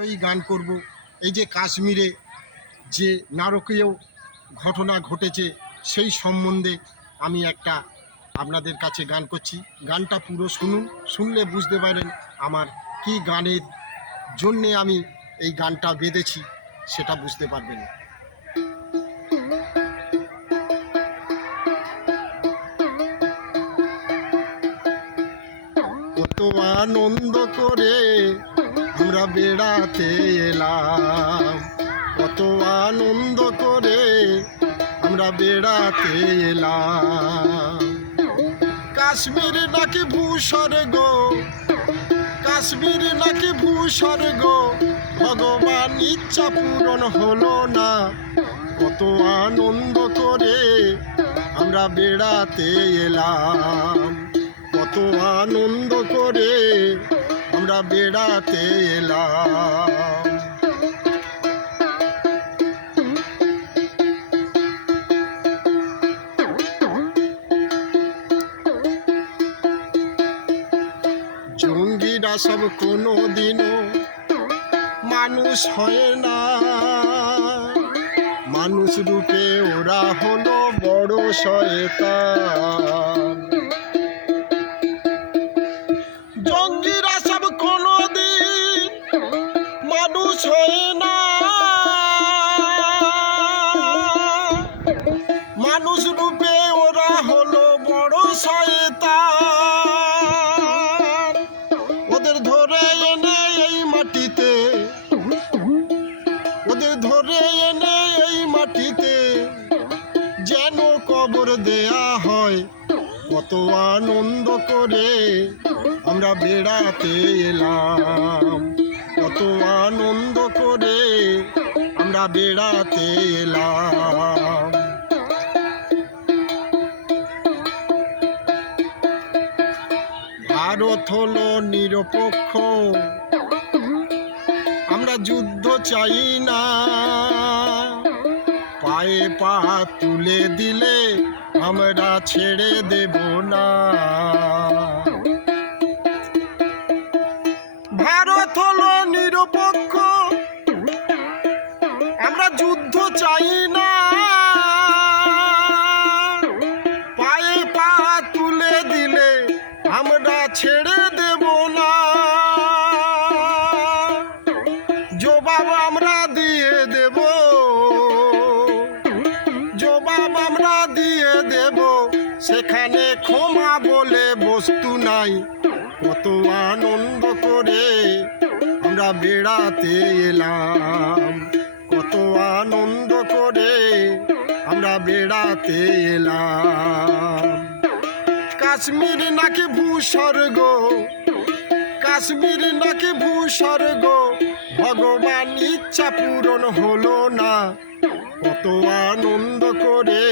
দুটোই গান করব। এই যে কাশ্মীরে যে নারকীয় ঘটনা ঘটেছে সেই সম্বন্ধে আমি একটা আপনাদের কাছে গান করছি। গানটা পুরো শুনুন, শুনলে বুঝতে পারেন আমার কি গানের জন্যে আমি এই গানটা বেঁধেছি সেটা বুঝতে পারবেন। কত আনন্দ করে আমরা বেড়াতে এলাম, কত আনন্দ করে আমরা বেড়াতে এলাম। কাশ্মীর নাকি ভূস্বর্গ, কাশ্মীর নাকি ভূস্বর্গ, ভগবান ইচ্ছা পূরণ হলো না। কত আনন্দ করে আমরা বেড়াতে এলাম, কত আনন্দ করে আমরা বেড়াতে এলাম। জঙ্গিরা সব কোনো দিনও মানুষ হয় না, মানুষ রূপে ওরা হলো বড় শয়তান। জঙ্গিরা সব কোনো দিন মানুষ হয় না, মানুষ রূপে ওরা হলো বড় শয়তান। ওদের ধরে এনে এই মাটিতে, ওদের ধরে এনে এই মাটিতে যেন কবর দেয়া হয়। কত আনন্দ করে আমরা বেড়াতে এলাম, কত আনন্দ করে আমরা বেড়াতে এলাম। ভারত হলো নিরপেক্ষ, আমরা যুদ্ধ চাই না। পায়ে পা তুলে দিলে আমরা ছেড়ে দেব না। ভারত হলো নিরপেক্ষ, আমরা যুদ্ধ চাই না। পায়ে পা তুলে দিলে আমরা ছেড়ে দেব না। জবাব আমরা দিয়ে দেব, জবাব আমরা দিয়ে দেব, সেখানে ক্ষমা বলে বস্তু নাই। কত আনন্দ করে আমরা বেড়াতে এলাম, কত আনন্দ করে আমরা বেড়াতে এলাম। কাশ্মীর নাকি ভূস্বর্গ, কাশ্মীর নাকি ভূস্বর্গ, ভগবান ইচ্ছা পূরণ হলো না। কত আনন্দ করে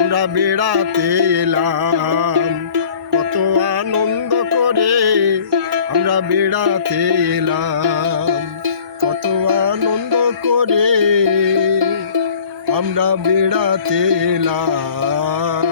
আমরা বেড়াতে এলাম, কত আনন্দ করে আমরা বেড়াতে এলাম, কত আনন্দ করে আমরা বেড়াতে এলাম।